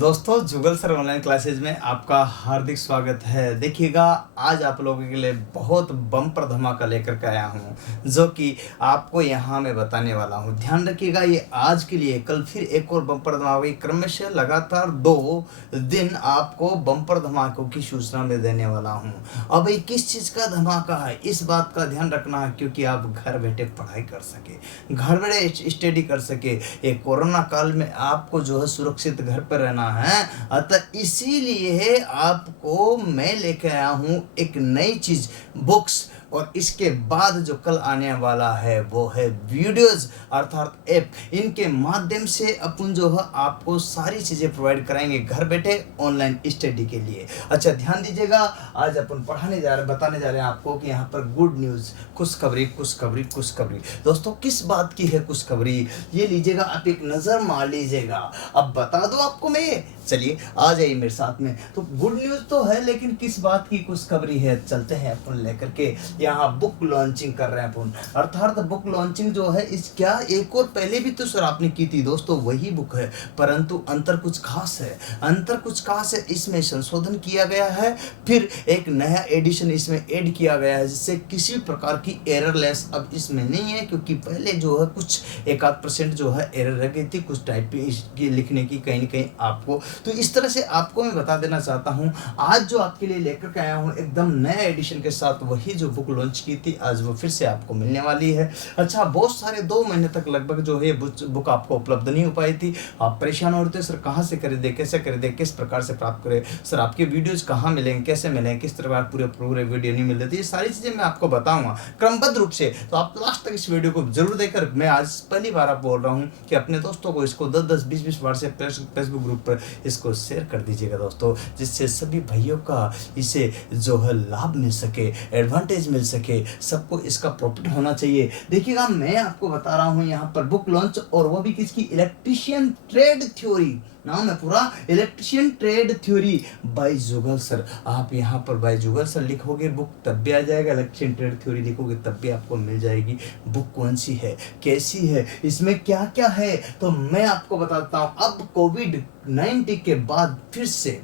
दोस्तों जुगल sir online classes में आपका हार्दिक स्वागत है। देखिएगा आज आप लोगों के लिए बहुत बम्पर धमाका लेकर के आया हूँ जो कि आपको यहाँ मैं बताने वाला हूँ। ध्यान रखिएगा, ये आज के लिए, कल फिर एक और बम्पर धमाका, क्रमशः लगातार 2 दिन आपको बम्पर धमाकों की सूचना में देने वाला हूँ। अब ये किस चीज़ का धमाका है इस बात का ध्यान रखना है, क्योंकि आप घर बैठे पढ़ाई कर सके, घर बैठे स्टडी कर सके। ये कोरोना काल में आपको जो है सुरक्षित घर पर रहना है, अतः इसीलिए आपको मैं लेके आया हूँ एक नई चीज, बुक्स। और इसके बाद जो कल आने वाला है वो है वीडियोस अर्थात ऐप। इनके माध्यम से अपन जो है आपको सारी चीज़ें प्रोवाइड कराएंगे घर बैठे ऑनलाइन स्टडी के लिए। अच्छा ध्यान दीजिएगा, आज अपन बताने जा रहे हैं आपको कि यहाँ पर गुड न्यूज़, खुशखबरी। दोस्तों किस बात की है खुशखबरी, ये लीजिएगा, आप एक नज़र मार लीजिएगा। अब बता दो आपको मैं, चलिए आ जाइए मेरे साथ में। तो गुड न्यूज़ तो है, लेकिन किस बात की खुशखबरी है, चलते हैं अपन लेकर के। यहाँ बुक लॉन्चिंग कर रहे हैं अपन, अर्थात बुक लॉन्चिंग जो है इस क्या एक और पहले भी तो सर आपने की थी दोस्तों, वही बुक है, परंतु अंतर कुछ खास है। इसमें संशोधन किया गया है, फिर एक नया एडिशन इसमें ऐड किया गया है, जिससे किसी प्रकार की एररलेस अब इसमें नहीं है। क्योंकि पहले जो है कुछ 1-8% जो है एरर रह गई थी, कुछ टाइपिंग लिखने की कहीं न कहीं आपको। तो इस तरह से आपको मैं बता देना चाहता हूँ, आज जो आपके लिए लेकर के आया हूँ एकदम नया एडिशन के साथ, वही जो बुक लॉन्च की थी आज वो फिर से आपको मिलने वाली है। अच्छा, बहुत सारे 2 महीने तक लगभग जो है बुक आपको उपलब्ध नहीं हो पाई थी। आप परेशान हो रहे थे, सर कहाँ से खरीदे, कैसे खरीदे, किस प्रकार से प्राप्त करें, सर आपके वीडियोज कहाँ मिलेंगे, कैसे मिलेंगे, किस तरह पूरे वीडियो नहीं मिल रही थी। ये सारी चीज़ें मैं आपको बताऊंगा क्रमबद्ध रूप से। तो आप लास्ट तक इस वीडियो को जरूर देखकर, मैं आज पहली बार आप बोल रहा हूँ कि अपने दोस्तों को इसको 10-10, 20-20 बार से फेसबुक ग्रुप पर इसको शेयर कर दीजिएगा दोस्तों, जिससे सभी भाइयों का इसे जो है लाभ मिल सके, एडवांटेज मिल सके, सबको इसका प्रॉफिट होना चाहिए। देखिएगा, मैं आपको बता रहा हूँ यहाँ पर बुक लॉन्च, और वो भी किसकी, इलेक्ट्रीशियन ट्रेड थ्योरी, नाम है पूरा electrician trade theory by Jugal sir. आप यहाँ पर बाय जुगल सर लिखोगे बुक तब भी आ जाएगा, इलेक्ट्रीशियन ट्रेड थ्योरी लिखोगे तब भी आपको मिल जाएगी। बुक कौन सी है, कैसी है, इसमें क्या क्या है, तो मैं आपको बताता हूँ। अब कोविड-19 के बाद फिर से,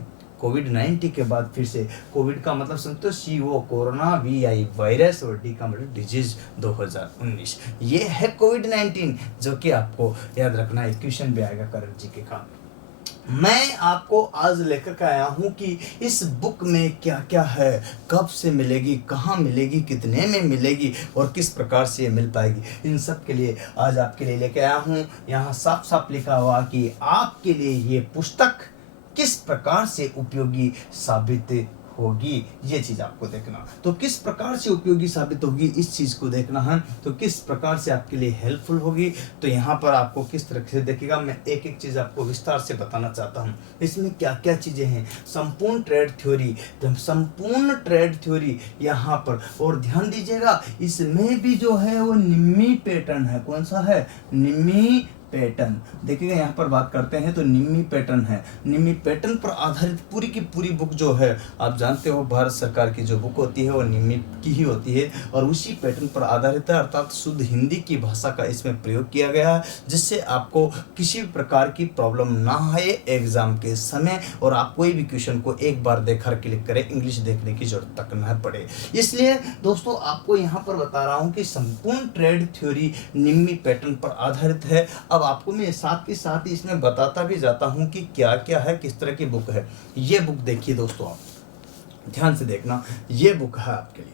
कोविड का मतलब समझते हो, CO कोरोना, VI वायरस, और D का मतलब डिजीज 2019, ये है कोविड-19, जो कि आपको याद रखना है, क्वेश्चन भी आएगा करंट जीके का। मैं आपको आज लेकर के आया हूँ कि इस बुक में क्या क्या है, कब से मिलेगी, कहाँ मिलेगी, कितने में मिलेगी और किस प्रकार से ये मिल पाएगी। इन सब के लिए आज आपके लिए लेकर आया हूँ। यहाँ साफ साफ लिखा हुआ कि आपके लिए ये पुस्तक किस प्रकार से उपयोगी साबित होगी, ये चीज़ आपको देखना। तो किस प्रकार से उपयोगी साबित होगी इस चीज़ को देखना है, तो किस प्रकार से आपके लिए हेल्पफुल होगी। तो यहाँ पर आपको किस तरह से देखिएगा, मैं एक एक चीज़ आपको विस्तार से बताना चाहता हूँ। इसमें क्या क्या चीज़ें हैं, संपूर्ण ट्रेड थ्योरी यहाँ पर। और ध्यान दीजिएगा, इसमें भी जो है वो निम्मी पैटर्न है। कौन सा है, निम्मी पैटर्न। देखिएगा यहाँ पर बात करते हैं तो निम्मी पैटर्न है, निम्मी पैटर्न पर आधारित पूरी की पूरी बुक जो है, आप जानते हो भारत सरकार की जो बुक होती है वो निम्मी की ही होती है, और उसी पैटर्न पर आधारित है, अर्थात शुद्ध हिंदी की भाषा का इसमें प्रयोग किया गया है, जिससे आपको किसी भी प्रकार की प्रॉब्लम ना आए एग्जाम के समय, और आप कोई भी क्वेश्चन को एक बार देखकर क्लिक करें, इंग्लिश देखने की जरूरत तक न पड़े। इसलिए दोस्तों आपको यहाँ पर बता रहा हूँ कि संपूर्ण ट्रेड थ्योरी निम्मी पैटर्न पर आधारित है। अब आपको मैं साथ के साथ ही इसमें बताता भी जाता हूं कि क्या क्या है, किस तरह की बुक है। ये बुक देखिए दोस्तों, आप ध्यान से देखना, ये बुक है आपके लिए,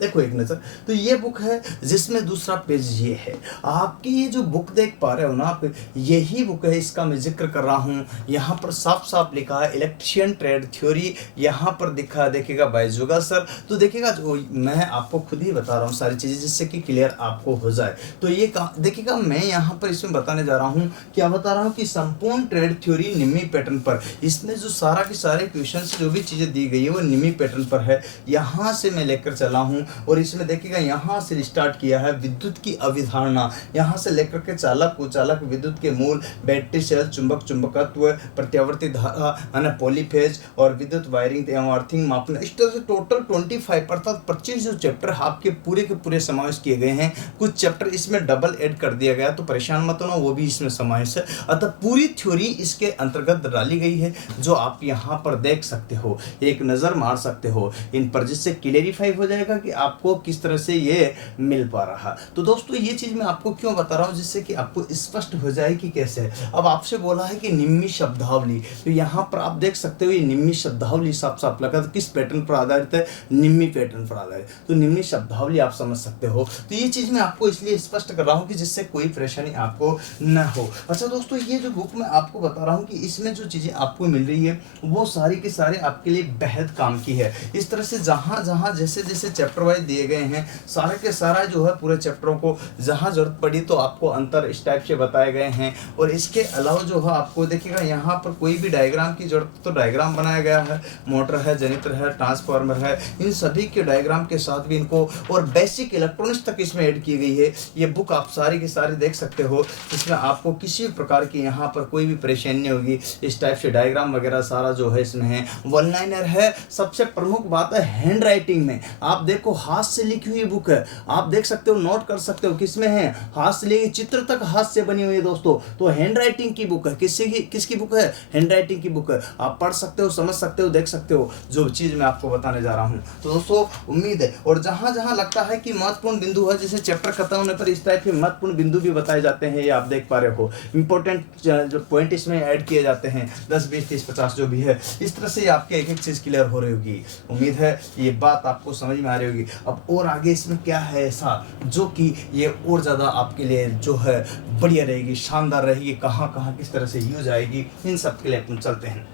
देखो एक नज़र। तो ये बुक है जिसमें दूसरा पेज ये है, आपकी ये जो बुक देख पा रहे हो ना आप, यही बुक है, इसका मैं जिक्र कर रहा हूँ। यहाँ पर साफ साफ लिखा है इलेक्ट्रीशियन ट्रेड थ्योरी, यहाँ पर दिखा देखिएगा बाय जुगल सर। तो देखिएगा, जो मैं आपको खुद ही बता रहा हूँ सारी चीज़ें, जिससे कि क्लियर आपको हो जाए। तो ये देखिएगा, मैं यहाँ पर इसमें बताने जा रहा हूँ, क्या बता रहा हूँ कि संपूर्ण ट्रेड थ्योरी निम्मी पैटर्न पर। इसमें जो सारा के सारे क्वेश्चन जो भी चीज़ें दी गई है वो निम्मी पैटर्न पर है। यहाँ से मैं लेकर चला हूँ हूँ। और इसमें देखिएगा यहाँ से स्टार्ट किया है विद्युत की अवधारणा, यहाँ से लेकर के चालक कुचालक, विद्युत के मूल, बैटरी सेल, चुंबक चुंबकत्व, प्रत्यावर्ती धारा, पॉलीफेज और विद्युत वायरिंग एवं अर्थिंग मापन। इस तरह से टोटल 25 अर्थात 25 जो चैप्टर आपके पूरे के पूरे समावेश किए गए हैं। कुछ चैप्टर इसमें डबल ऐड कर दिया गया, तो परेशान मत होना, वो भी इसमें समावेश है। अतः पूरी थ्योरी इसके अंतर्गत डाली गई है, जो आप यहाँ पर देख सकते हो, एक नज़र मार सकते हो इन पर, जिससे क्लियरिफाई हो जाएगा कि आपको किस तरह से ये मिल पा रहा। तो दोस्तों ये चीज़ मैं आपको क्यों बता रहा हूँ, जिससे कि आपको स्पष्ट हो जाए कि कैसे। अब आपसे बोला है कि निम्मी शब्दावली, तो यहाँ पर आप देख सकते हो ये निम्मी शब्दावली साफ साफ लगा, तो किस पैटर्न पर आधारित है, निम्मी पैटर्न पर आधारित, तो निम्मी शब्दावली आप समझ सकते हो। तो ये चीज़ मैं आपको इसलिए स्पष्ट कर रहा हूँ कि जिससे कोई परेशानी आपको न हो। अच्छा दोस्तों, ये जो बुक मैं आपको बता रहा हूँ कि इसमें जो चीज़ें आपको मिल रही है वो सारी के सारे आपके लिए बेहद काम की है। इस तरह से जहाँ जहाँ जैसे जैसे चैप्टर वाइज दिए गए हैं, सारे के सारा जो है पूरे चैप्टरों को जहाँ जरूरत पड़ी तो आपको अंतर इस टाइप से बताए गए हैं। और इसके अलावा जो है आपको देखिएगा यहाँ पर कोई भी डायग्राम की जरूरत तो डायग्राम बनाया गया है, मोटर है, जनित्र है, ट्रांसफार्मर है, इन सभी के डायग्राम के साथ भी इनको, और बेसिक इलेक्ट्रॉनिक्स तक इसमें ऐड की गई है। ये बुक आप सारी की सारी देख सकते हो, इसमें आपको किसी भी प्रकार की यहाँ पर कोई भी परेशानी नहीं होगी। इस टाइप से डायग्राम वगैरह सारा जो है इसमें है। वन लाइनर है। सबसे प्रमुख बात है हैंड राइटिंग में, आप देखो हाथ से लिखी हुई बुक है, आप देख सकते हो, नोट कर सकते हो किसमें है, हाथ से लेके चित्र तक हाथ से बनी हुई है दोस्तों। तो हैंड राइटिंग की बुक है, किसकी बुक है, हैंड राइटिंग की बुक है। आप पढ़ सकते हो, समझ सकते हो, देख सकते हो जो चीज़ मैं आपको बताने जा रहा हूँ। तो दोस्तों उम्मीद है, और जहाँ जहाँ लगता है कि महत्वपूर्ण बिंदु है, जैसे चैप्टर खत्म होने पर इस टाइप के महत्वपूर्ण बिंदु भी बताए जाते हैं, ये आप देख पा रहे हो। इंपॉर्टेंट जो पॉइंट इसमें ऐड किए जाते हैं 10, 20, 30, 50 जो भी है, इस तरह से आपके एक एक चीज़ क्लियर हो रही होगी। उम्मीद है ये बात आपको समझ में आ रही होगी। अब और आगे इसमें क्या है ऐसा जो कि ये और ज़्यादा आपके लिए जो है बढ़िया रहेगी, शानदार रहेगी, कहाँ कहाँ किस तरह से यूज आएगी, इन सब के लिए अपन चलते हैं।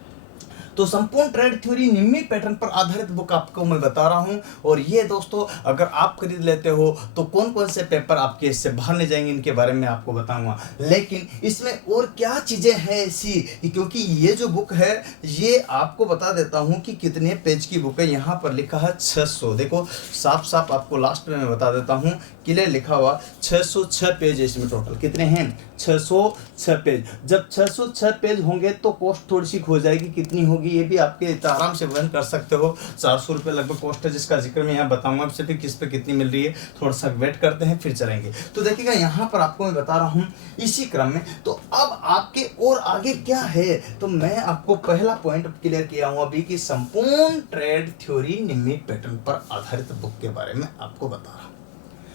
तो संपूर्ण ट्रेड थ्योरी निम्मी पैटर्न पर आधारित बुक आपको मैं बता रहा हूं। और ये दोस्तों अगर आप खरीद लेते हो तो कौन कौन से पेपर आपके इससे बाहर ले जाएंगे, इनके बारे में आपको बताऊंगा। लेकिन इसमें और क्या चीज़ें हैं ऐसी, क्योंकि ये जो बुक है ये आपको बता देता हूं कि कितने पेज की बुक है। यहाँ पर लिखा है 600, देखो साफ साफ आपको लास्ट में मैं बता देता हूँ, क्लियर लिखा हुआ 606 पेज है इसमें। टोटल कितने हैं, 606 पेज। जब 606 पेज होंगे तो कॉस्ट थोड़ी सी हो जाएगी, कितनी होगी ये भी आपके आराम से वहन कर सकते हो। 400 रुपये लगभग कॉस्ट है, जिसका जिक्र मैं यहाँ बताऊंगा आपसे, फिर किस पे कितनी मिल रही है थोड़ा सा वेट करते हैं फिर चलेंगे। तो देखिएगा यहाँ पर आपको मैं बता रहा हूँ इसी क्रम में। तो अब आपके और आगे क्या है, तो मैं आपको पहला पॉइंट क्लियर किया हूँ अभी कि संपूर्ण ट्रेड थ्योरी निम्मी पैटर्न पर आधारित बुक के बारे में आपको बता रहा हूँ।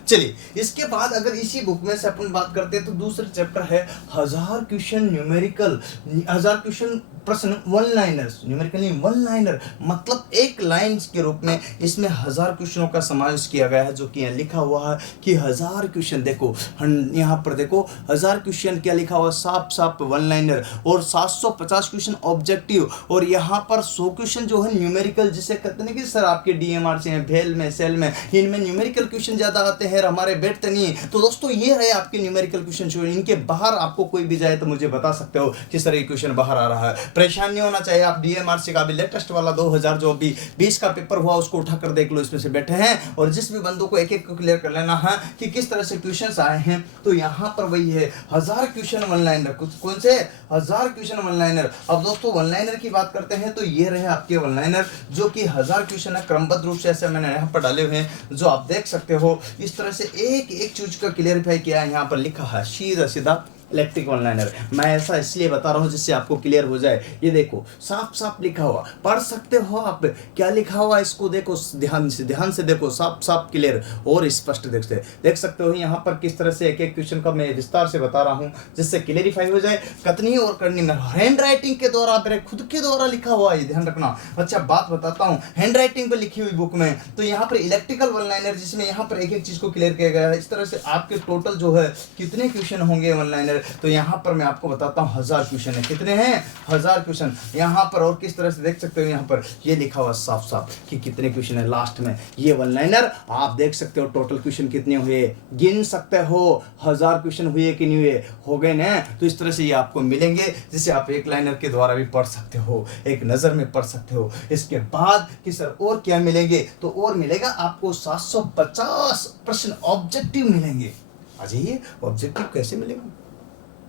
चलिए इसके बाद अगर इसी बुक में से अपन बात करते हैं तो दूसरा चैप्टर है 1000 क्वेश्चन न्यूमेरिकल, 1000 क्वेश्चन प्रश्न one liners, numerically one liner मतलब एक लाइन के रूप में इसमें 1000 क्वेश्चनों का समावेश किया गया है। जो कि यहाँ लिखा हुआ है कि 1000 क्वेश्चन, देखो यहाँ पर देखो 1000 क्वेश्चन क्या लिखा हुआ, साफ साफ वन लाइनर, और 750 क्वेश्चन ऑब्जेक्टिव, और यहाँ पर 100 क्वेश्चन जो है न्यूमेरिकल, जिसे कहते हैं कि सर आपके DMR से हैं, भेल में, सेल में, इनमें न्यूमेरिकल क्वेश्चन ज़्यादा आते हैं, हमारे बैठते नहीं है। तो दोस्तों ये रहे आपके न्यूमेरिकल क्वेश्चन, इनके बाहर आपको कोई भी जाए तो मुझे बता सकते हो किस तरह के क्वेश्चन बाहर आ रहा है। परेशान नहीं होना चाहिए, आप DMRC का भी लेटेस्ट वाला 2000 जो भी 20 का पेपर हुआ उसको उठाकर देख लो, इसमें से बैठे हैं, और जिस भी बंदों को एक एक को क्लियर कर लेना है कि किस तरह से क्वेश्चन आए हैं। तो यहाँ पर वही है 1000 क्वेश्चन वन लाइनर, कौन से 1000 क्वेश्चन वन लाइनर। अब दोस्तों वन लाइनर की बात करते हैं तो ये रहे आपके वन लाइनर, जो कि 1000 क्वेश्चन है, क्रमबद्ध रूप से ऐसे मैंने यहाँ पर डाले हुए हैं, जो आप देख सकते हो। इस तरह से एक एक चीज का क्लियरिफाई किया है, यहाँ पर लिखा है सीधा सीधा इलेक्ट्रिक वन लाइनर। मैं ऐसा इसलिए बता रहा हूँ जिससे आपको क्लियर हो जाए। ये देखो साफ साफ लिखा हुआ, पढ़ सकते हो आप, क्या लिखा हुआ इसको देखो, ध्यान से देखो, साफ साफ क्लियर और स्पष्ट देख सकते हो। यहाँ पर किस तरह से एक एक क्वेश्चन का मैं विस्तार से बता रहा हूँ जिससे क्लियरिफाई हो जाए। कतनी और करनी में हैंड राइटिंग के द्वारा, मेरे खुद के द्वारा लिखा हुआ है, ध्यान रखना। अच्छा बात बताता हूँ, हैंड राइटिंग पर लिखी हुई बुक में, तो यहाँ पर इलेक्ट्रिकल वन लाइनर, जिसमें यहाँ पर एक एक चीज को क्लियर किया गया है। इस तरह से आपके टोटल जो है कितने क्वेश्चन होंगे वन लाइनर है तो यहाँ पर मैं आपको बताता हूँ 1000 क्वेश्चन है। कितने हैं? 1000 क्वेश्चन यहाँ पर। और किस तरह से देख सकते हो यहाँ पर ये लिखा हुआ साफ साफ कि कितने क्वेश्चन है। लास्ट में ये वन लाइनर आप देख सकते हो टोटल क्वेश्चन कितने हुए, गिन सकते हो 1000 क्वेश्चन हुए कि नहीं हुए, हो गए ना। तो इस तरह से ये आपको मिलेंगे जिसे आप एक लाइनर के द्वारा भी पढ़ सकते हो, एक नज़र में पढ़ सकते हो। इसके बाद कि सर और क्या मिलेंगे, तो और मिलेगा आपको 750 प्रश्न ऑब्जेक्टिव मिलेंगे। आ जाइए, ऑब्जेक्टिव कैसे मिलेगा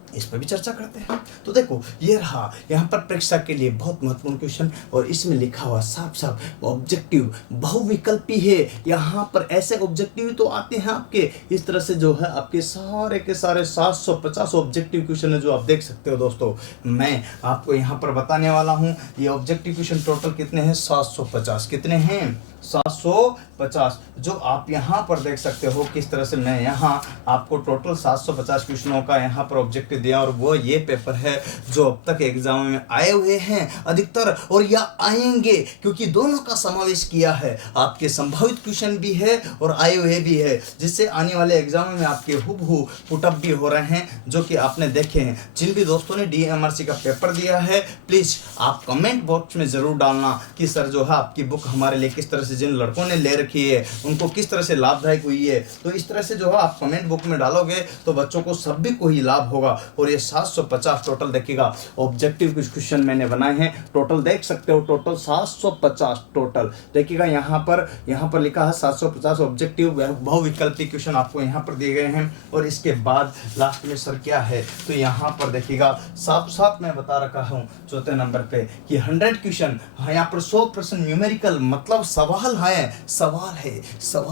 इस पर भी चर्चा करते हैं। तो देखो ये रहा यहाँ पर परीक्षा के लिए बहुत महत्वपूर्ण क्वेश्चन, और इसमें लिखा हुआ साफ साफ ऑब्जेक्टिव बहुविकल्पी है। यहाँ पर ऐसे ऑब्जेक्टिव तो आते हैं आपके इस तरह से जो है आपके सारे के सारे 750 ऑब्जेक्टिव क्वेश्चन है जो आप देख सकते हो। दोस्तों मैं आपको यहाँ पर बताने वाला हूँ ये ऑब्जेक्टिव क्वेश्चन टोटल कितने हैं, 750। कितने हैं? 750। जो आप यहाँ पर देख सकते हो किस तरह से मैं यहाँ आपको टोटल 750 क्वेश्चनों का यहाँ पर ऑब्जेक्टिव दिया, और वो ये पेपर है जो अब तक एग्जाम में आए हुए हैं अधिकतर, और या आएंगे, क्योंकि दोनों का समावेश किया है। आपके संभावित क्वेश्चन भी है और आए हुए भी है, जिससे आने वाले एग्जाम में आपके हुबहू पुटअप भी हो रहे हैं जो कि आपने देखे हैं। जिन भी दोस्तों ने DMRC का पेपर दिया है प्लीज़ आप कमेंट बॉक्स में ज़रूर डालना कि सर जो है आपकी बुक हमारे लिए किस तरह से, जिन लड़कों ने ले रखी है उनको किस तरह से लाभदायक हुई है। तो इस तरह से जो है आप कमेंट बुक में डालोगे तो बच्चों को सभी को ही लाभ होगा। और ये 750 टोटल देखिएगा ऑब्जेक्टिव कुछ क्वेश्चन मैंने बनाए हैं, टोटल देख सकते हो, टोटल 750 टोटल देखिएगा। यहाँ पर लिखा है 750 ऑब्जेक्टिव बहुविकल्पी क्वेश्चन आपको यहाँ पर दिए गए हैं। और इसके बाद लास्ट में सर क्या है, तो यहाँ पर देखिएगा साफ साफ मैं बता रखा हूँ चौथे नंबर पे कि 100 क्वेश्चन, यहाँ पर 100 प्रश्न न्यूमेरिकल, मतलब सवाल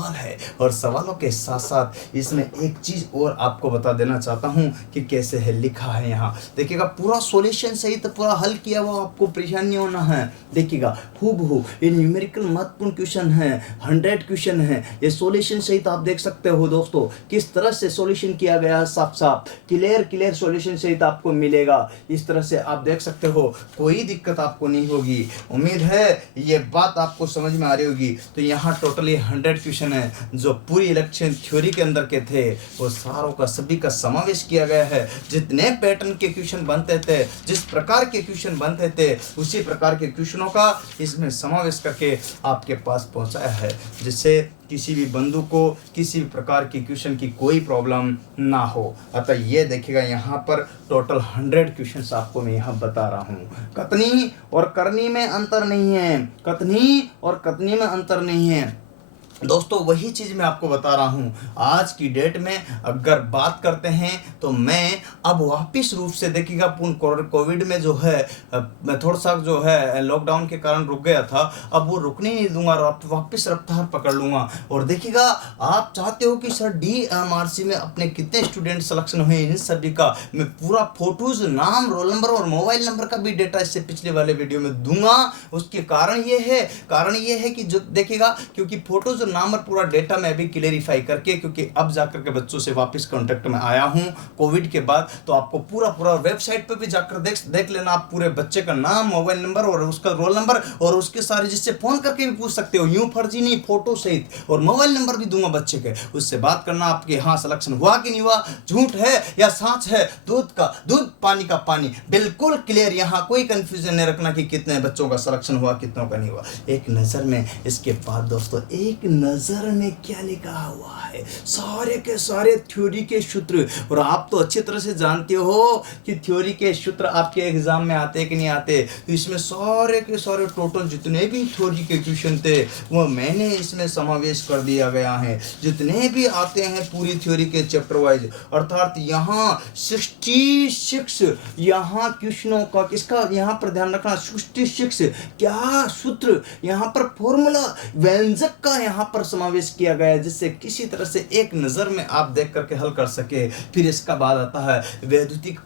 है। और सवालों के साथ साथ इसमें एक चीज और आपको बता देना चाहता हूं कि कैसे है, लिखा है यहाँ देखिएगा पूरा सॉल्यूशन सहित पूरा हल किया हुआ, आपको परेशान नहीं होना है। देखिएगा हूबहू ये न्यूमेरिकल महत्वपूर्ण क्वेश्चन है, 100 क्वेश्चन है, ये सॉल्यूशन सहित आप देख सकते हो दोस्तों किस तरह से सॉल्यूशन किया गया है। साफ साफ क्लियर सॉल्यूशन सहित आपको मिलेगा। इस तरह से आप देख सकते हो, कोई दिक्कत आपको नहीं होगी। उम्मीद है ये बात आपको समझ में आ रही होगी। तो यहाँ टोटली 100 क्वेश्चन है जो पूरी इलेक्शन थ्योरी के अंदर के थे, वो सारों का सभी का समावेश किया गया है। जितने पैटर्न के क्वेश्चन बनते थे, जिस प्रकार के क्वेश्चन बनते थे, उसी प्रकार के क्वेश्चनों का इसमें समावेश करके आपके पास पहुंचाया है, जिससे किसी भी बंधु को किसी भी प्रकार की क्वेश्चन की कोई प्रॉब्लम ना हो। अतः ये देखिएगा यहाँ पर टोटल 100 क्वेश्चंस आपको मैं यहाँ बता रहा हूँ। कथनी और करनी में अंतर नहीं है, कथनी और कथनी में अंतर नहीं है दोस्तों। वही चीज़ मैं आपको बता रहा हूँ। आज की डेट में अगर बात करते हैं तो मैं अब वापिस रूप से देखिएगा पूर्ण कोविड में जो है मैं थोड़ा सा जो है लॉकडाउन के कारण रुक गया था, अब वो रुकने नहीं दूंगा, वापिस रफ्तार पकड़ लूँगा। और देखिएगा आप चाहते हो कि सर DMRC में अपने कितने स्टूडेंट सिलेक्शन हुए, इन सभी का मैं पूरा फोटोज, नाम, रोल नंबर और मोबाइल नंबर का भी डेटा इससे पिछले वाले वीडियो में दूंगा। उसके कारण ये है कि जो देखिएगा, क्योंकि फोटोज, नाम और पूरा डेटा मैं भी क्लेरिफाई करके, क्योंकि अब जाकर के बच्चों से वापस कांटेक्ट में आया हूं कोविड के बाद, तो आपको पूरा वेबसाइट पर भी जाकर देख लेना। आप पूरे बच्चे का नाम, मोबाइल नंबर और उसका रोल नंबर और उसके सारे, जिससे फोन करके भी पूछ सकते हो, यूं फर्जी नहीं, फोटो सहित, और मोबाइल नंबर भी दूंगा बच्चे के, उससे बात करना आपके यहाँ सिलेक्शन हुआ कि नहीं हुआ, झूठ है या सच है, दूध का दूध, पानी का पानी, बिल्कुल क्लियर। यहाँ कोई कंफ्यूजन नहीं रखना कि कितने बच्चों का सिलेक्शन हुआ, कितनों का नहीं हुआ, एक नजर में। इसके बाद दोस्तों एक नजर में क्या लिखा हुआ है, सारे के सारे थ्योरी के सूत्र। और आप तो अच्छी तरह से जानते हो कि थ्योरी के सूत्र आपके एग्जाम में आते कि नहीं आते। तो इसमें सारे के सारे टोटल जितने भी थ्योरी के क्वेश्चन थे वो मैंने इसमें समावेश कर दिया गया है, जितने भी आते हैं पूरी थ्योरी के चैप्टर वाइज। अर्थात यहाँ 66 यहाँ क्वेश्चनों का, किसका यहाँ पर ध्यान रखना, 66 क्या सूत्र, यहाँ पर फॉर्मूला, व्यंजक का यहाँ पर समावेश किया गया है, जिससे किसी तरह से एक नज़र में आप देख करके हल कर सके। फिर इसका बाद आता है वैद्युतिक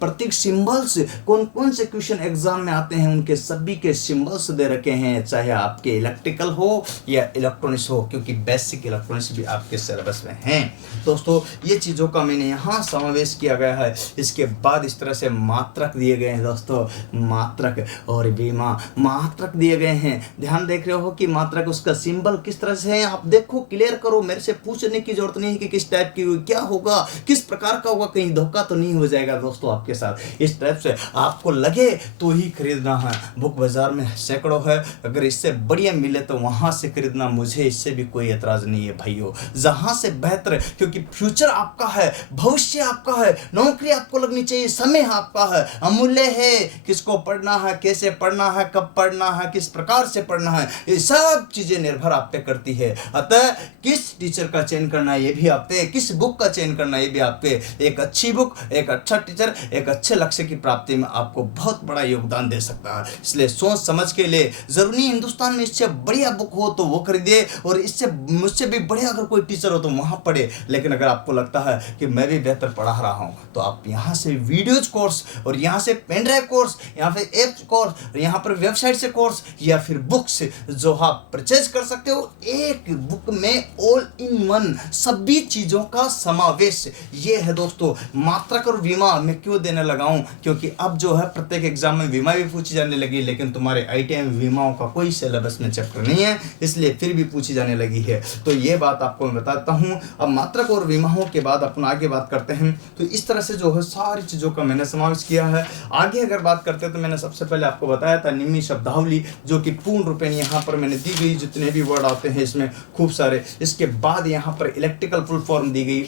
प्रतीक सिंबल्स, कौन कौन से क्वेश्चन एग्जाम में आते हैं उनके सभी के सिंबल्स दे रखे हैं, चाहे आपके इलेक्ट्रिकल हो या इलेक्ट्रॉनिक्स हो, क्योंकि बेसिक इलेक्ट्रॉनिक्स भी आपके सिलेबस में हैं। दोस्तों ये चीज़ों का मैंने यहाँ समावेश किया गया है। इसके बाद इस तरह से मात्रक दिए गए हैं दोस्तों, मात्रक और बीमा मात्रक दिए गए हैं। ध्यान देख रहे हो कि मात्रक उसका सिंबल एग्जाम्पल किस तरह से हैं आप देखो, क्लियर करो, मेरे से पूछने की जरूरत नहीं है कि किस टाइप की क्या होगा, किस प्रकार का होगा, कहीं धोखा तो नहीं हो जाएगा दोस्तों आपके साथ। इस टाइप से आपको लगे तो ही खरीदना है। बुक बाजार में सैकड़ों है, अगर इससे बढ़िया मिले तो वहां से खरीदना, मुझे इससे भी कोई एतराज नहीं है भाइयों। जहां से बेहतर, क्योंकि फ्यूचर आपका है, भविष्य आपका है, नौकरी आपको लगनी चाहिए, समय आपका है, अमूल्य है। किसको पढ़ना है, कैसे पढ़ना है, कब पढ़ना है, किस प्रकार से पढ़ना है, ये सब चीजें निर्भर आप पे करती है। अतः किस टीचर का चयन करना है ये भी आप पे, किस बुक का चयन करना है ये भी आप पे। एक अच्छी बुक, एक अच्छा टीचर, एक अच्छे लक्ष्य की प्राप्ति में आपको बहुत बड़ा योगदान दे सकता है। इसलिए सोच समझ के लिए, जरूरी हिंदुस्तान में इससे बढ़िया बुक हो तो वो खरीदे, और इससे मुझसे भी बढ़िया अगर कोई टीचर हो तो वहां पढ़े। लेकिन अगर आपको लगता है कि मैं भी बेहतर पढ़ा रहा हूं तो आप यहाँ से वीडियोज कोर्स, और यहाँ से पेन ड्राइव कोर्स, यहाँ पे ऐप कोर्स, यहाँ पर वेबसाइट से कोर्स, या फिर बुक्स जो आप परचेज कर सकते हो। एक बुक में ऑल इन वन सभी चीजों का समावेश ये है दोस्तों। मात्रक और विमा मैं क्यों देने लगा हूं, क्योंकि अब जो है प्रत्येक एग्जाम में विमा भी पूछी जाने लगी, लेकिन तुम्हारे ITI में विमाओं का कोई सिलेबस में चैप्टर नहीं है, इसलिए फिर भी पूछी जाने लगी है। तो ये बात आपको मैं बताता हूं। अब मात्रक और विमाओं के बाद अपन आगे बात करते हैं। तो इस तरह से जो है सारी चीजों का मैंने समावेश किया है। आगे अगर बात करते हैं तो मैंने सबसे पहले आपको बताया था निम्मी शब्दावली, जो कि पूर्ण रूपेण यहाँ पर मैंने दी गई, जितने भी वर्ड आते हैं इसमें खूब सारे। इसके बाद यहाँ पर इलेक्ट्रिकल फुल फॉर्म दी गई,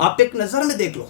आप एक नजर में देख लो,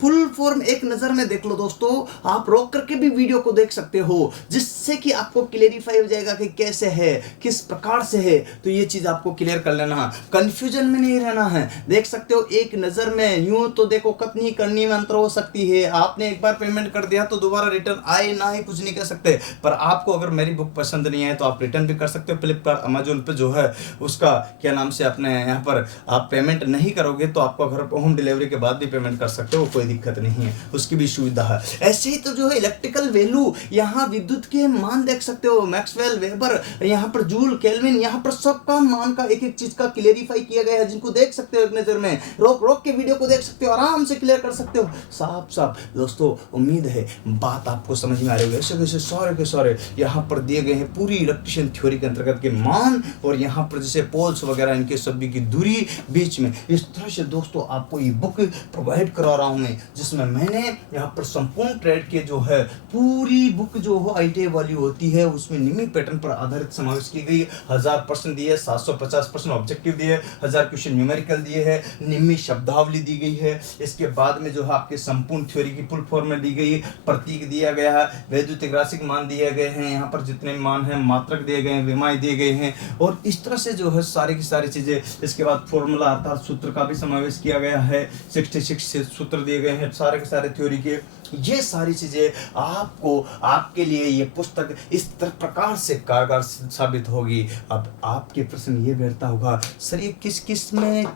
फुल फॉर्म एक नजर में देख लो दोस्तों। आप रोक करके भी वीडियो को देख सकते हो, जिससे कि आपको क्लियरिफाई हो जाएगा कि कैसे है, किस प्रकार से है। तो ये चीज आपको क्लियर कर लेना है, कंफ्यूजन में नहीं रहना है। देख सकते हो एक नजर में, यूं तो देखो कतनी करनी में अंतर हो सकती है। आपने एक बार पेमेंट कर दिया तो दोबारा रिटर्न आए ना ही कुछ नहीं कर सकते। पर आपको अगर मेरी बुक पसंद नहीं आए तो आप रिटर्न भी कर सकते हो। फ्लिपकार्ट, अमेजोन पे जो है उसका क्या नाम से अपने यहाँ पर आप पेमेंट नहीं करोगे तो आपको घर होम डिलीवरी के बाद भी पेमेंट कर सकते हो, कोई दिक्कत नहीं है, उसकी भी सुविधा है। ऐसे ही तो जो है इलेक्ट्रिकल वैल्यू, यहाँ विद्युत के मान देख सकते हो, मैक्सवेल, वेबर, यहाँ पर जूल, केल्विन, यहाँ पर सबका मान का एक एक चीज का क्लियरिफाई किया गया है, जिनको देख सकते हो एक नजर में, रोक रोक के वीडियो को देख सकते हो, आराम से क्लियर कर सकते हो साफ साफ। दोस्तों उम्मीद है बात आपको समझ में आ रही है। ऐसे वैसे सारे के सारे यहाँ पर दिए गए हैं पूरी इलेक्ट्रिशियन थ्योरी के अंतर्गत के मान, और यहाँ पर जैसे पोल्स वगैरह इनके सभी की दूरी बीच में। इस तरह से दोस्तों आपको ये बुक प्रोवाइड करा रहा हूँ मैं, जिसमें मैंने यहाँ पर संपूर्ण ट्रेड के जो है पूरी बुक जो हो ITI वाली होती है, उसमें निम्मी पैटर्न पर आधारित समावेश की गई। 1000% दिए, 750% ऑब्जेक्टिव दिए, 1000 क्वेश्चन न्यूमेरिकल दिए है, निम्मी शब्दावली दी गई है। इसके बाद में जो है आपके संपूर्ण थ्योरी की फुल फॉर्म में दी गई, प्रतीक दिया गया है, वैद्युतिक राशिक मान दिए गए हैं, यहाँ पर जितने मान हैं, मात्रक दिए गए हैं, विमाएं दिए गए हैं, और इस तरह से जो है सारी की सारी चीजें। इसके बाद फॉर्मूला अर्थात सूत्र का भी समावेश किया गया है, 66 सूत्र दिए गए हैं सारे के सारे थ्योरी के। ये सारी चीजें आपको, आपके लिए ये पुस्तक इस प्रकार से कारगर साबित होगी। अब आपके प्रश्न ये बैठता होगा, सर ये किस किस में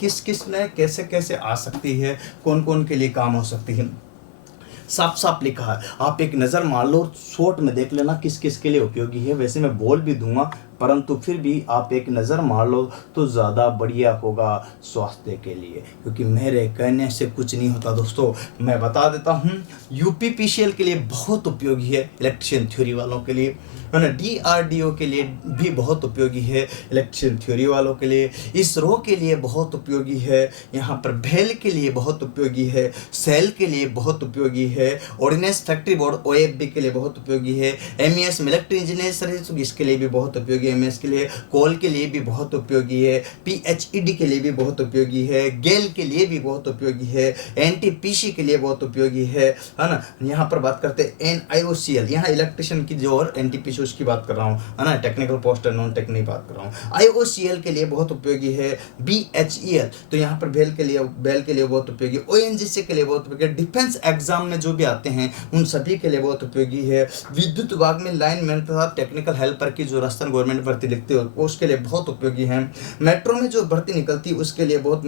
कैसे कैसे आ सकती है, कौन कौन के लिए काम हो सकती है। साफ साफ लिखा है, आप एक नज़र मार लो, शॉर्ट में देख लेना किस किस के लिए उपयोगी है। वैसे मैं बोल भी दूंगा, परंतु फिर भी आप एक नज़र मार लो तो ज़्यादा बढ़िया होगा स्वास्थ्य के लिए, क्योंकि मेरे कहने से कुछ नहीं होता दोस्तों। मैं बता देता हूँ, UPPCL के लिए बहुत उपयोगी है, इलेक्ट्रिशियन थ्योरी वालों के लिए है ना, DRDO के लिए भी बहुत उपयोगी है, इलेक्ट्रिशियन थ्योरी वालों के लिए, इसरो के लिए बहुत उपयोगी है, यहाँ पर भेल के लिए बहुत उपयोगी है, सेल के लिए बहुत उपयोगी है, ऑर्डिनेंस फैक्ट्री बोर्ड OFB के लिए बहुत उपयोगी है, MES मिलिट्री इंजीनियर सर्विस इसके लिए भी बहुत उपयोगी है, MES के लिए, कोल के लिए भी बहुत उपयोगी है, PHED के लिए भी बहुत उपयोगी है, गेल के लिए भी बहुत उपयोगी है, NTPC के लिए बहुत उपयोगी है ना। यहाँ पर बात करते हैं NIOCL, यहाँ इलेक्ट्रिशियन की जो, और NTPC उसकी बात कर रहा हूँ है ना, टेक्निकल पोस्ट और नॉन टेक्निकल बात कर रहा हूँ। IOCL के लिए बहुत उपयोगी है, BHEL तो यहाँ पर बेल के लिए बहुत उपयोगी, ONGC के लिए बहुत उपयोगी, डिफेंस एग्जाम में जो भी आते हैं उन सभी के लिए बहुत उपयोगी है। विद्युत विभाग में लाइन मैन तथा टेक्निकल हेल्पर की जो राजस्थान गवर्नमेंट भर्ती लिखते हो उसके लिए बहुत उपयोगी है। मेट्रो में जो भर्ती निकलती है उसके लिए बहुत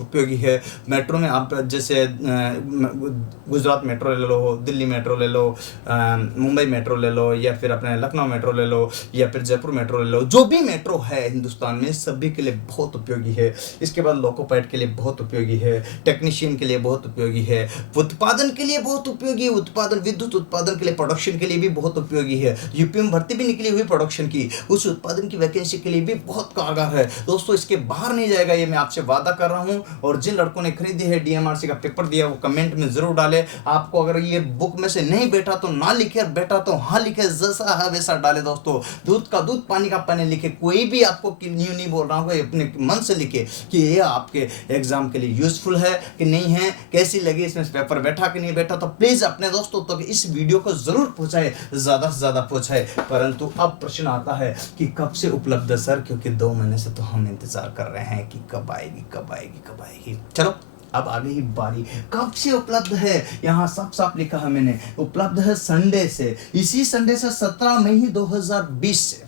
उपयोगी है। मेट्रो में आप जैसे गुजरात मेट्रो ले लो, दिल्ली मेट्रो ले लो, मुंबई मेट्रो ले लो, या फिर अपने लखनऊ मेट्रो ले लो, या फिर जयपुर मेट्रो ले लो, जो भी मेट्रो है हिंदुस्तान में सभी के लिए बहुत उपयोगी है। इसके बाद लोको पायलट के लिए बहुत उपयोगी है, टेक्नीशियन के लिए बहुत उपयोगी है, उत्पादन के लिए बहुत उपयोगी, उत्पादन विद्युत उत्पादन के लिए, प्रोडक्शन के लिए भी बहुत उपयोगी है। यूपी में भर्ती भी निकली हुई प्रोडक्शन की, उस उत्पादन की वैकेंसी के लिए भी बहुत कारगर है दोस्तों। इसके बाहर नहीं जाएगा, ये मैं आपसे वादा कर रहा हूँ। और जिन लड़कों ने खरीदी है, डीएमआरसी का पेपर दिया, वो कमेंट में जरूर डाले। आपको अगर ये बुक में से नहीं बैठा तो ना लिखे, और बैठा तो हाँ लिखे, जैसा है वैसा डाले दोस्तों। दूध का दूध, पानी का पानी लिखे। कोई भी आपको यूं नहीं बोल रहा हूँ, अपने मन से लिखे कि ये आपके एग्जाम के लिए यूजफुल है कि नहीं है, कैसी लगी, इसमें पेपर बैठा कि नहीं बैठा। तो प्लीज अपने दोस्तों तक इस वीडियो को जरूर पहुंचाए, ज्यादा से ज्यादा पहुंचाए। परंतु अब प्रश्न आता है कि कब से उपलब्ध है सर, क्योंकि 2 महीने से तो हम इंतजार कर रहे हैं कि कब आएगी कब आएगी कब आएगी। चलो अब आगे ही बारी, कब से उपलब्ध है, यहाँ साफ साफ लिखा है मैंने, उपलब्ध है संडे से, इसी संडे से 17 मई 2020 से।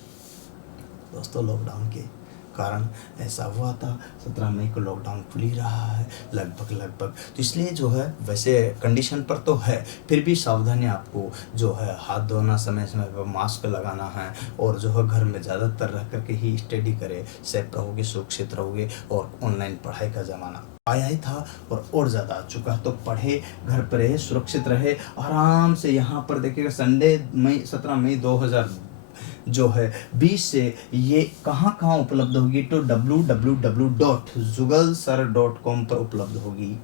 दोस्तों लॉकडाउन के कारण ऐसा हुआ था, 17 मई को लॉकडाउन खुल ही रहा है लगभग। तो इसलिए जो है, वैसे कंडीशन पर तो है, फिर भी सावधानी आपको जो है, हाथ धोना, समय समय पर मास्क लगाना है, और जो है घर में ज़्यादातर रह करके ही स्टडी करें, सेफ रहोगे, सुरक्षित रहोगे। और ऑनलाइन पढ़ाई का ज़माना आया ही था और ज़्यादा आ चुका है, तो पढ़े, घर पर रहे, सुरक्षित रहे, आराम से। यहाँ पर देखिएगा संडे 17 मई 2000 जो है 20 से ये कहाँ कहाँ उपलब्ध होगी, तो www.jugalsir.com पर उपलब्ध होगी।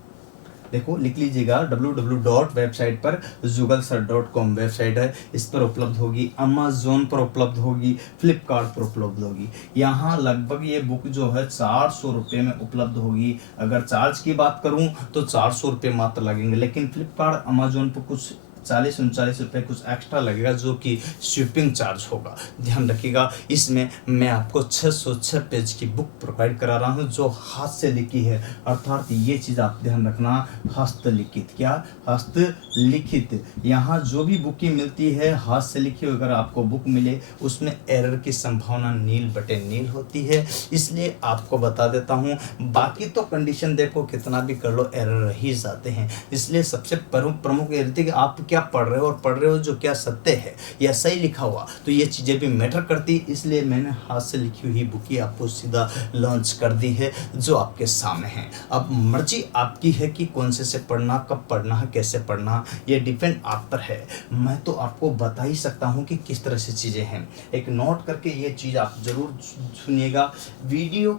देखो लिख लीजिएगा, www. वेबसाइट पर jugalsir.com वेबसाइट है, इस पर उपलब्ध होगी। अमेज़न पर उपलब्ध होगी, फ्लिपकार्ट पर उपलब्ध होगी। यहाँ लगभग ये बुक जो है 400 रुपये में उपलब्ध होगी। अगर चार्ज की बात करूँ तो 400 रुपये मात्र लगेंगे, लेकिन फ्लिपकार्ट, अमेज़न पर कुछ 40-39 रुपये कुछ एक्स्ट्रा लगेगा, जो कि शिपिंग चार्ज होगा। ध्यान रखिएगा, इसमें मैं आपको 606 पेज की बुक प्रोवाइड करा रहा हूँ, जो हाथ से लिखी है। अर्थात ये चीज़ आप ध्यान रखना, हस्तलिखित। क्या? हस्तलिखित। यहाँ जो भी बुकें मिलती है हाथ से लिखी, अगर आपको बुक मिले उसमें एरर की संभावना नील होती है, इसलिए आपको बता देता हूँ। बाकी तो कंडीशन देखो, कितना भी कर लो एरर ही जाते हैं। इसलिए सबसे प्रमुख ये रहती है कि आप क्या पढ़ रहे हो, और पढ़ रहे हो जो क्या सत्य है या सही लिखा हुआ, तो ये चीज़ें भी मैटर करती। इसलिए मैंने हाथ से लिखी हुई बुक ही आपको सीधा लॉन्च कर दी है, जो आपके सामने है। अब मर्जी आपकी है कि कौन से पढ़ना, कब पढ़ना है, कैसे पढ़ना, ये डिपेंड आप पर है। मैं तो आपको बता ही सकता हूँ कि किस तरह से चीज़ें हैं। एक नोट करके ये चीज़ आप जरूर सुनिएगा। वीडियो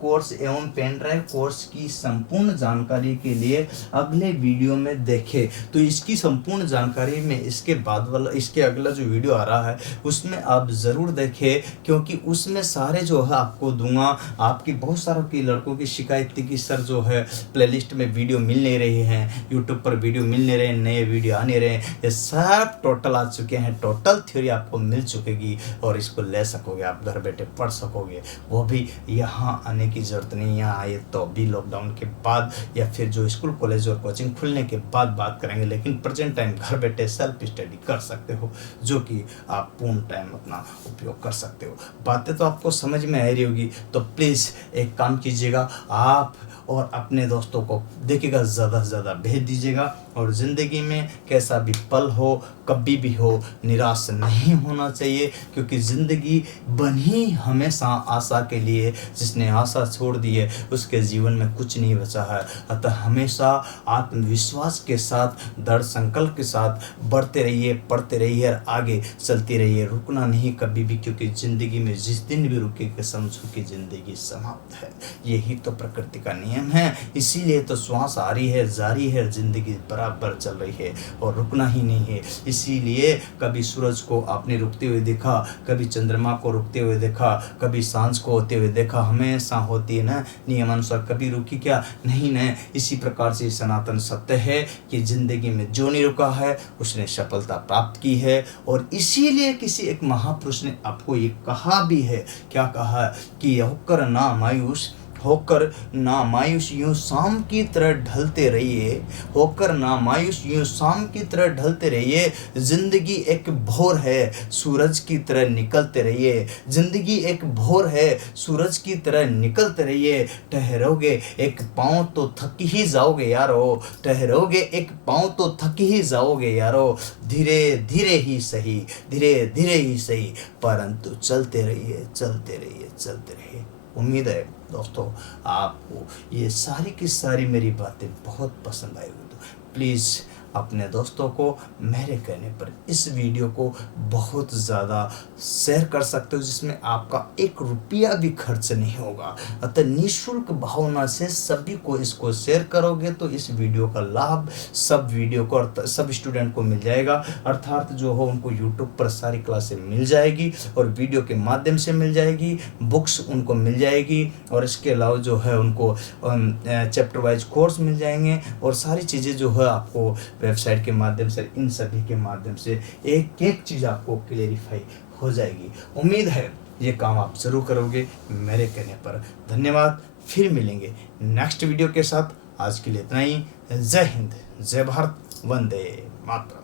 कोर्स एवं पेन ड्राइव कोर्स की संपूर्ण जानकारी के लिए अगले वीडियो में देखें। तो इसकी संपूर्ण जानकारी में इसके बाद वाला, इसके अगला जो वीडियो आ रहा है उसमें आप ज़रूर देखें, क्योंकि उसमें सारे जो है आपको दूंगा। आपकी बहुत सारों की लड़कों की शिकायत थी कि सर जो है प्लेलिस्ट में वीडियो मिल नहीं रही हैं, यूट्यूब पर वीडियो मिल नहीं रहे, नए वीडियो आ नहीं रहे। ये सब टोटल आ चुके हैं, टोटल थ्योरी आपको मिल चुकेगी, और इसको ले सकोगे, आप घर बैठे पढ़ सकोगे। वो भी यहाँ आने की ज़रूरत नहीं, यहाँ आए तो भी लॉकडाउन के बाद, या फिर जो स्कूल कॉलेज और कोचिंग खुलने के बाद बात करेंगे। लेकिन प्रेजेंट टाइम घर बैठे सेल्फ स्टडी कर सकते हो, जो कि आप पूर्ण टाइम अपना उपयोग कर सकते हो। बातें तो आपको समझ में आ रही होगी, तो प्लीज़ एक काम कीजिएगा, आप और अपने दोस्तों को देखिएगा, ज़्यादा से ज़्यादा भेज दीजिएगा। और ज़िंदगी में कैसा भी पल हो, कभी भी हो, निराश नहीं होना चाहिए, क्योंकि ज़िंदगी बनी हमेशा आशा के लिए। जिसने आशा छोड़ दी है उसके जीवन में कुछ नहीं बचा है। अतः हमेशा आत्मविश्वास के साथ, दृढ़ संकल्प के साथ बढ़ते रहिए, पढ़ते रहिए और आगे चलते रहिए। रुकना नहीं कभी भी, क्योंकि ज़िंदगी में जिस दिन भी रुकेगा समझो कि ज़िंदगी समाप्त है। यही तो प्रकृति का नियम है। इसीलिए तो श्वास आ रही है, जारी है, ज़िंदगी बराबर चल रही है और रुकना ही नहीं है। इसीलिए कभी सूरज को आपने रुकते हुए देखा, कभी चंद्रमा को रुकते हुए देखा, कभी सांझ को होते हुए देखा, हमेशा होती है ना नियमानुसार, कभी रुकी क्या? नहीं न। इसी प्रकार से सनातन सत्य है कि जिंदगी में जो नहीं रुका है उसने सफलता प्राप्त की है। और इसीलिए किसी एक महापुरुष ने आपको ये कहा भी है, क्या कहा? कि होकर ना मायूस, होकर ना मायूस यूं शाम की तरह ढलते रहिए, होकर ना मायूस यूं शाम की तरह ढलते रहिए। जिंदगी एक भोर है, सूरज की तरह निकलते रहिए। जिंदगी एक भोर है, सूरज की तरह निकलते रहिए। ठहरोगे एक पाँव तो थक ही जाओगे यारो, ठहरोगे एक पाँव तो थक ही जाओगे यारो। धीरे धीरे ही सही, धीरे धीरे ही सही, परंतु चलते रहिए, चलते रहिए, चलते रहिए। उम्मीद है दोस्तों आपको ये सारी की सारी मेरी बातें बहुत पसंद आई हो, तो प्लीज़ अपने दोस्तों को मेरे कहने पर इस वीडियो को बहुत ज़्यादा शेयर कर सकते हो, जिसमें आपका 1 रुपया भी खर्च नहीं होगा। अतः निःशुल्क भावना से सभी को इसको शेयर करोगे तो इस वीडियो का लाभ सब वीडियो को और सब स्टूडेंट को मिल जाएगा। अर्थात जो हो उनको यूट्यूब पर सारी क्लासें मिल जाएगी और वीडियो के माध्यम से मिल जाएगी, बुक्स उनको मिल जाएगी, और इसके अलावा जो है उनको चैप्टर वाइज कोर्स मिल जाएंगे, और सारी चीज़ें जो है आपको वेबसाइट के माध्यम से, इन सभी के माध्यम से एक एक चीज़ आपको क्लेरिफाई हो जाएगी। उम्मीद है ये काम आप ज़रूर करोगे मेरे कहने पर। धन्यवाद, फिर मिलेंगे नेक्स्ट वीडियो के साथ। आज के लिए इतना ही। जय हिंद, जय भारत, वंदे मातरम।